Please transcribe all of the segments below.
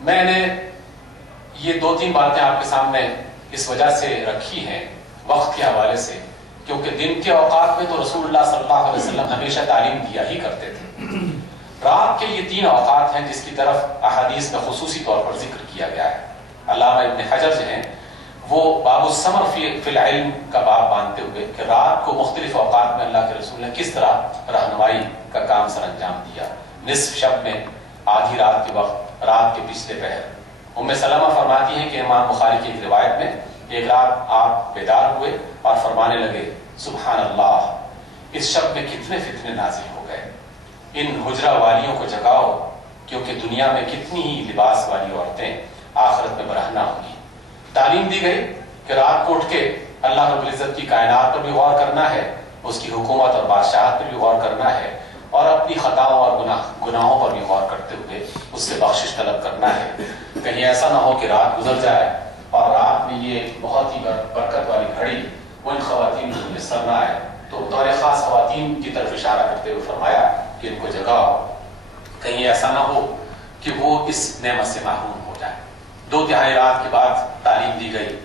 میں نے یہ 2-3 باتیں آپ کے سامنے اس وجہ سے رکھی ہیں وقت کے حوالے سے، کیونکہ دن کے اوقات میں تو رسول اللہ صلی اللہ علیہ وسلم ہمیشہ تعلیم دیا ہی کرتے تھے۔ رات کے یہ 3 اوقات ہیں جس کی طرف احادیث میں خصوصی طور پر ذکر کیا گیا ہے۔ علامہ ابن حجر جو ہیں وہ باب السمر فی العلم کا باب باندھتے ہوئے کہ رات کو مختلف اوقات میں اللہ کے رسول نے کس طرح رہنمائی کا کام سر انجام دیا، نصف شب میں، آدھی رات کے وقت، رات کے پچھلے پہر۔ ام سلمہ فرماتی ہیں کہ امام بخاری کی ایک روایت میں ایک رات آپ بیدار ہوئے اور فرمانے لگے سبحان اللہ، اس شب میں کتنے فتنے نازل ہو گئے، ان حجرہ والیوں کو جگاؤ کیونکہ دنیا میں کتنی ہی لباس والی عورتیں آخرت میں برہنہ ہوں گی۔ تعلیم دی گئی کہ رات کو اٹھ کے اللہ رب العزت کی کائنات پر بھی غور کرنا ہے، اس کی حکومت اور بادشاہت پر بھی غور کرنا ہے، اور اپنی خطاؤں اور گناہوں پر بھی غور کرتے ہوئے اس سے بخشش طلب کرنا ہے۔ کہیں ایسا نہ ہو کہ رات گزر جائے اور رات میں یہ بہت ہی برکت والی گھڑی ان خواتین کو میسر نہ آئے۔ تو بطور خاص خواتین کی طرف اشارہ کرتے ہوئے فرمایا کہ ان کو جگاؤ، کہیں ایسا نہ ہو کہ وہ اس نعمت سے محروم ہو جائے۔ 2/3 رات کے بعد تعلیم دی گئی۔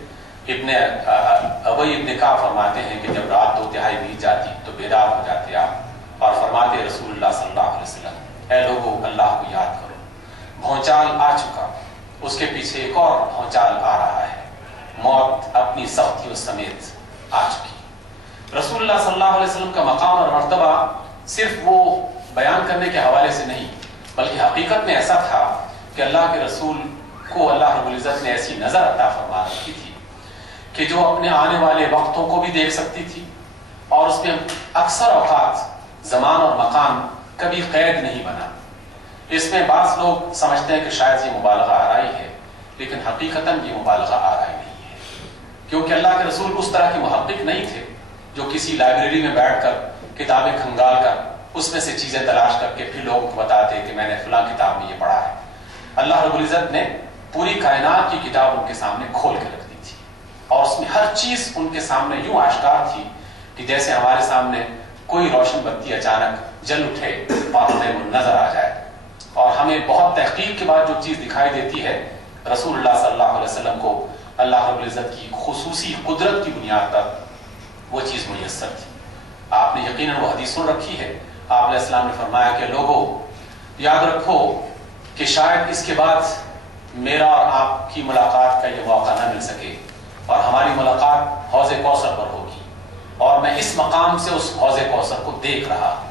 ابی ابن کعب فرماتے ہیں کہ جب رات 2/3 بیت جاتی تو بیدار ہو جاتے آپ اور فرماتے رسول اللہ صلی اللہ علیہ وسلم، اے لوگو اللہ کو یاد کرو، بھونچال آ چکا، اس کے پیچھے ایک اور بھونچال آ رہا ہے، موت اپنی سختیوں سمیت آ چکی۔ رسول اللہ صلی اللہ علیہ وسلم کا مقام اور مرتبہ صرف وہ بیان کرنے کے حوالے سے نہیں بلکہ حقیقت میں ایسا تھا کہ اللہ کے رسول کو اللہ رب العزت نے ایسی نظر عطا فرما رکھی تھی کہ جو اپنے آنے والے وقتوں کو بھی دیکھ سکتی تھی، اور اس میں اکثر اوقات زمان اور مقام کبھی قید نہیں بنا۔ اس میں بعض لوگ سمجھتے ہیں کہ شاید یہ مبالغہ آرائی ہے، لیکن حقیقتاً یہ مبالغہ آرائی نہیں ہے، کیونکہ اللہ کے رسول اس طرح کے محقق نہیں تھے جو کسی لائبریری میں بیٹھ کر کتابیں کھنگال کر اس میں سے چیزیں تلاش کر کے پھر لوگوں کو بتاتے کہ میں نے فلاں کتاب میں یہ پڑھا ہے۔ اللہ رب العزت نے پوری کائنات کی کتاب ان کے سامنے کھول کے رکھ دی تھی، اور اس میں ہر چیز ان کے سامنے یوں آشکار تھی کہ جیسے ہمارے سامنے کوئی روشن بتی اچانک جل اٹھے اور ہمیں وہ نظر آ جائے، اور ہمیں بہت تحقیق کے بعد جو چیز دکھائی دیتی ہے رسول اللہ صلی اللہ علیہ وسلم کو اللہ رب العزت کی خصوصی قدرت کی بنیاد پر وہ چیز میسر تھی۔ آپ نے یقیناً وہ حدیث سن رکھی ہے، آپ علیہ السلام نے فرمایا کہ لوگوں یاد رکھو کہ شاید اس کے بعد میرا اور آپ کی ملاقات کا یہ موقع نہ مل سکے، اور ہماری ملاقات حوض کوثر پر ہوگی، اور میں اس مقام سے اس حوض کوثر کو دیکھ رہا ہوں۔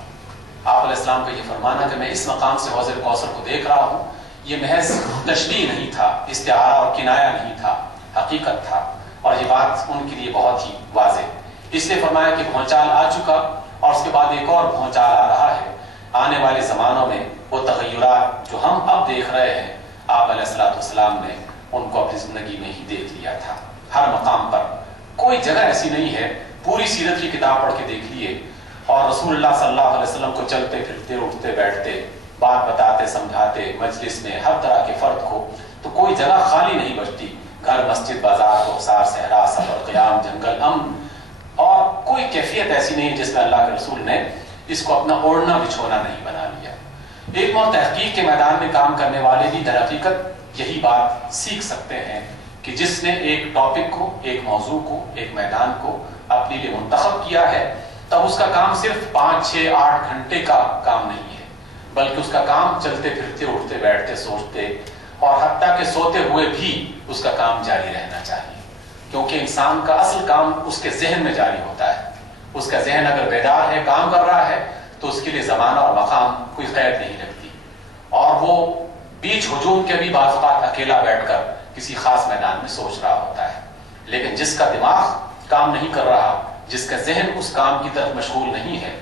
آپ علیہ السلام کا یہ فرمانا کہ میں اس مقام سے حوض کوثر کو دیکھ رہا ہوں، یہ محض تشبیہ نہیں تھا، استعارہ اور کنایہ نہیں تھا، حقیقت تھا، اور یہ بات ان کے لیے بہت ہی واضح۔ اس لیے فرمایا کہ بھونچال آ چکا، اور اس کے بعد ایک اور بھونچال آ رہا ہے۔ آنے والے زمانوں میں وہ تغیرات جو ہم اب دیکھ رہے ہیں، آپ علیہ السلام نے ان کو اپنی زندگی میں ہی دیکھ لیا تھا۔ ہر مقام پر کوئی جگہ ایسی نہیں ہے، پوری سیرت کی کتاب پڑھ کے دیکھ لیے اور رسول اللہ صلی اللہ علیہ وسلم کو چلتے پھرتے اٹھتے بیٹھتے بات بتاتے سمجھاتے مجلس میں ہر طرح کے فرد کو، تو کوئی جگہ خالی نہیں بچتی، گھر مسجد بازار کوثار صحرا سفر قیام جنگل امن، اور کوئی کیفیت ایسی نہیں جس میں اللہ کے رسول نے اس کو اپنا اوڑھنا بچھونا نہیں بنا لیا۔ علم اور تحقیق کے میدان میں کام کرنے والے بھی در حقیقت یہی بات سیکھ سکتے ہیں کہ جس نے ایک ٹاپک کو، ایک موضوع کو، ایک میدان کو اپنے لیے منتخب کیا ہے، تب اس کا کام صرف 5 6 8 گھنٹے کا کام نہیں ہے، بلکہ اس کا کام چلتے پھرتے اٹھتے بیٹھتے سوچتے اور حتیٰ کہ سوتے ہوئے بھی اس کا کام جاری رہنا چاہیے، کیونکہ انسان کا اصل کام اس کے ذہن میں جاری ہوتا ہے۔ اس کا ذہن اگر بیدار ہے، کام کر رہا ہے، تو اس کے لیے زمانہ اور مقام کوئی قید نہیں رکھتی، اور وہ بیچ ہجوم کے بھی بعض اوقات اکیلا بیٹھ کر کسی خاص میدان میں سوچ رہا ہوتا ہے۔ لیکن جس کا دماغ کام نہیں کر رہا، جس کا ذہن اس کام کی طرف مشغول نہیں ہے،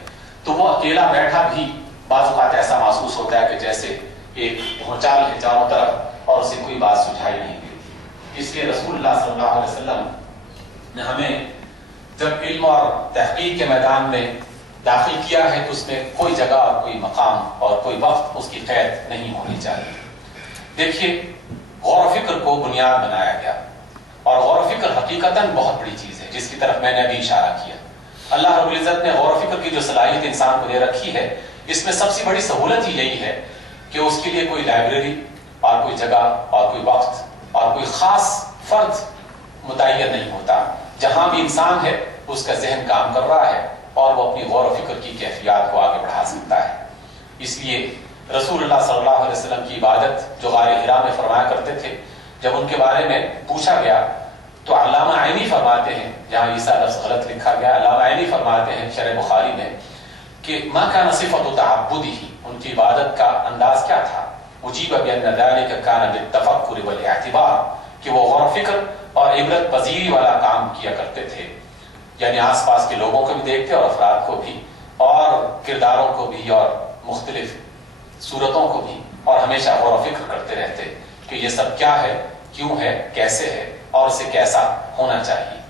تو وہ اکیلا بیٹھا بھی بعض اوقات ایسا محسوس ہوتا ہے کہ جیسے ایک بھونچال ہے چاروں طرف اور اسے کوئی بات سجھائی نہیں دیتی۔ اس لیے رسول اللہ صلی اللہ علیہ وسلم نے ہمیں جب علم اور تحقیق کے میدان میں داخل کیا ہے تو اس میں کوئی جگہ اور کوئی مقام اور کوئی وقت اس کی قید نہیں ہونی چاہیے۔ دیکھیے، غور و فکر کو بنیاد بنایا گیا، اور غور و فکر حقیقتاً بہت بڑی چیز ہے جس کی طرف میں نے ابھی اشارہ کیا۔ اللہ رب العزت نے غور و فکر کی جو صلاحیت انسان کو دے رکھی ہے، اس میں سب سے بڑی سہولت ہی یہی ہے کہ اس کے لیے کوئی لائبریری، اور کوئی جگہ اور کوئی وقت اور کوئی خاص فرد متعین نہیں ہوتا. جہاں بھی انسان ہے اس کا ذہن کام کر رہا ہے اور وہ اپنی غور و فکر کی کیفیات کو آگے بڑھا سکتا ہے. اس لیے رسول اللہ صلی اللہ علیہ وسلم کی عبادت جو غار حرا میں فرمایا کرتے تھے، جب ان کے بارے میں پوچھا گیا تو علامہ عینی فرماتے ہیں، جہاں عیسیٰ لفظ غلط لکھا گیا، علامہ عینی فرماتے ہیں شرح بخاری میں کہ ما كان صفة تعبده، ان کی عبادت کا انداز کیا تھا؟ اجیب بان ذلك كان بالتفکر والاعتبار، کہ وہ غور و فکر اور عبرت پذیری والا کام کیا کرتے تھے، یعنی آس پاس کے لوگوں کو بھی دیکھتے اور افراد کو بھی اور کرداروں کو بھی اور مختلف صورتوں کو بھی، اور ہمیشہ غور و فکر کرتے رہتے کہ یہ سب کیا ہے، کیوں ہے، کیسے ہے اور اسے کیسا ہونا چاہیے.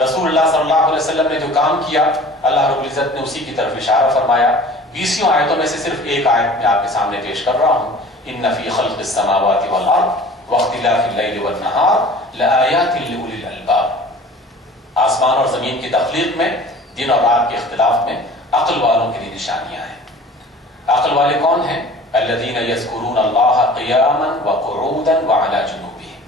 رسول اللہ صلی اللہ علیہ وسلم نے جو کام کیا، اللہ رب العزت نے اسی کی طرف اشارہ فرمایا. 20 آیتوں میں سے صرف ایک آیت میں آپ کے سامنے پیش کر رہا ہوں. ان فی خلق السماوات والارض واختلاف اللیل والنہار لآیات لأولی الالباب، آسمان اور زمین کی تخلیق میں، دن اور رات کے اختلاف میں عقل والوں کے لیے نشانیاں ہیں. عقل والے کون ہیں؟ الذین یذکرون اللہ قیاما وقعودا وعلی جنوبہم،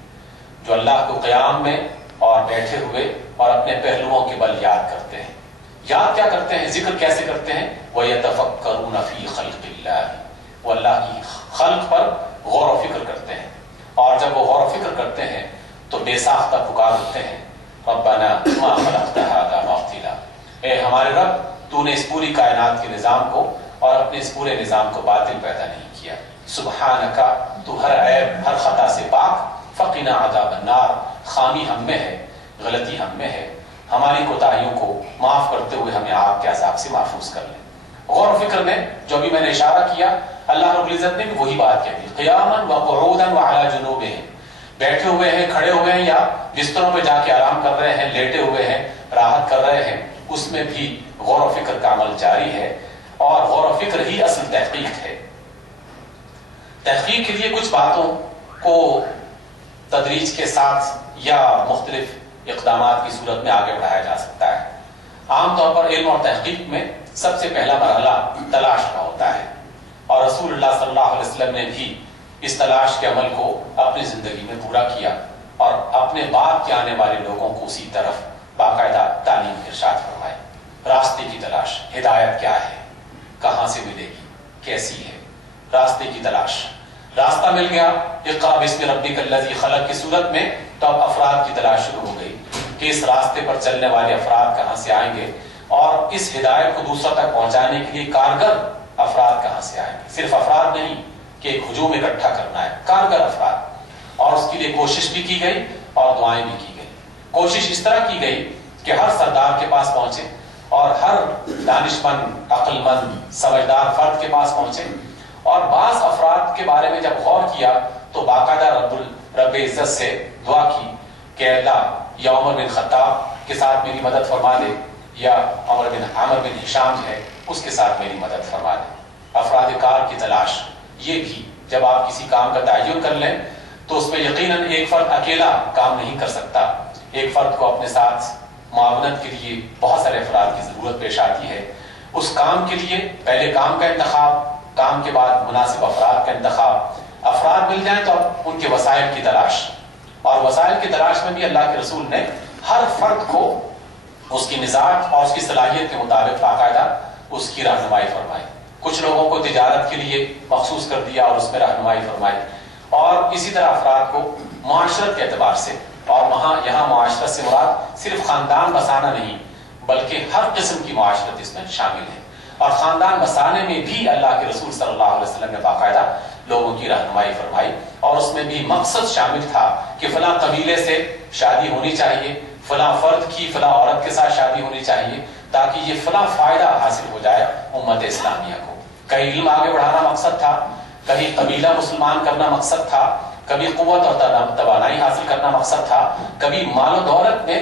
جو اللہ کو قیام میں اور بیٹھے ہوئے اور اپنے پہلوؤں کے بل یاد کرتے ہیں. یاد کیا کرتے ہیں؟ ذکر کیسے کرتے ہیں؟ وَيَتَفَكَّرُونَ فِي خَلْقِ اللَّهِ، وہ اللہ کی خلق پر غور و فکر کرتے ہیں. اور جب وہ غور و فکر کرتے ہیں تو بے ساختہ پکار اٹھتے ہیں، ربنا ما خلقت هذا باطلا، اے ہمارے رب تو نے اس پوری کائنات کے نظام کو اور اپنے اس پورے نظام کو باطل پیدا نہیں کیا. سبحانک، تو ہر عیب ہر خطا سے پاک. فقنا عذاب النار، خامی ہم میں ہے، غلطی ہم میں ہے، ہماری کوتاہیوں کو معاف کرتے ہوئے ہمیں آگ کے عذاب سے محفوظ کر لیں. غور و فکر میں جو بھی میں نے اشارہ کیا، اللہ رب العزت نے بھی وہی بات کہی، قیاما وقعودا وعلی جنوبہم، بیٹھے ہوئے ہیں، کھڑے ہوئے ہیں، یا بستروں پہ جا کے آرام کر رہے ہیں، لیٹے ہوئے ہیں، راحت کر رہے ہیں، اس میں بھی غور و فکر کا عمل جاری ہے. اور غور و فکر ہی اصل تحقیق ہے. تحقیق کے لیے کچھ باتوں کو تدریج کے ساتھ یا مختلف اقدامات کی صورت میں آگے بڑھایا جا سکتا ہے. عام طور پر علم اور تحقیق میں سب سے پہلا مرحلہ تلاش کا ہوتا ہے، اور رسول اللہ صلی اللہ علیہ وسلم نے بھی اس تلاش کے عمل کو اپنی زندگی میں پورا کیا اور اپنے بعد کے آنے والے لوگوں کو اسی طرف باقاعدہ تعلیم ارشاد فرمائے. راستے کی تلاش، ہدایت کیا ہے، کہاں سے ملے گی، کیسی ہے، راستے کی تلاش. راستہ مل گیا، اقرأ باسم ربک الذی خلق کی صورت میں، تو اب افراد کی تلاش شروع ہو گئی کہ اس راستے پر چلنے والے افراد کہاں سے آئیں گے، اور اس ہدایت کو دوسروں تک پہنچانے کے لیے کارگر افراد کہاں سے آئیں گے. صرف افراد نہیں کہ ایک ہجوم اکٹھا کرنا ہے، کارگر افراد. اور اس کے لیے کوشش بھی کی گئی اور دعائیں بھی کی گئی. کوشش اس طرح کی گئی کہ ہر سردار کے پاس پہنچے اور ہر دانشمند، عقل مند، سمجھدار فرد کے پاس پہنچے. اور بعض افراد کے بارے میں جب غور کیا تو باقاعدہ رب عزت سے دعا کی کہ اللہ یا عمر بن خطاب کے ساتھ میری مدد فرما دے، یا عامر بن ہشام جو ہے اس کے ساتھ میری مدد فرما دے. افراد کار کی تلاش، یہ بھی جب آپ کسی کام کا تعین کر لیں تو اس میں یقیناً ایک فرد اکیلا کام نہیں کر سکتا. ایک فرد کو اپنے ساتھ معاونت کے لیے بہت سارے افراد کی ضرورت پیش آتی ہے. اس کام کے لیے پہلے کام کا انتخاب، کام کے بعد مناسب افراد کا انتخاب. افراد مل جائیں تو اب ان کے وسائل کی تلاش، اور وسائل کی تلاش میں بھی اللہ کے رسول نے ہر فرد کو اس کی مزاج اور اس کی صلاحیت کے مطابق باقاعدہ اس کی رہنمائی فرمائی. کچھ لوگوں کو تجارت کے لیے مخصوص کر دیا اور اس میں رہنمائی فرمائی، اور اسی طرح افراد کو معاشرت کے اعتبار سے، اور یہاں معاشرت سے مراد صرف خاندان بسانا نہیں بلکہ ہر قسم کی معاشرت اس میں شامل ہے. اور خاندان بسانے میں بھی اللہ کے رسول صلی اللہ علیہ وسلم نے باقاعدہ لوگوں کی رہنمائی فرمائی، اور اس میں بھی مقصد شامل تھا کہ فلاں قبیلے سے شادی ہونی چاہیے، فلاں فرد کی فلاں عورت کے ساتھ شادی ہونی چاہیے، تاکہ یہ فلاں فائدہ حاصل ہو جائے امت اسلامیہ کو. کہیں علم آگے بڑھانا مقصد تھا، کہیں قبیلہ مسلمان کرنا مقصد تھا، کبھی قوت اور توانائی حاصل کرنا مقصد تھا، کبھی مال و دولت میں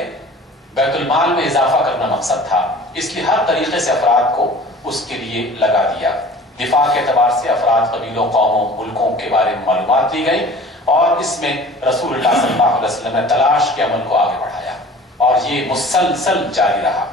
بیت المال میں اضافہ کرنا مقصد تھا. اس لیے ہر طریقے سے افراد کو اس کے لیے لگا دیا. دفاع کے اعتبار سے افراد، قبیلوں، قوموں، ملکوں کے بارے میں معلومات دی گئی، اور اس میں رسول اللہ صلی اللہ علیہ وسلم نے تلاش کے عمل کو آگے بڑھایا، اور یہ مسلسل جاری رہا.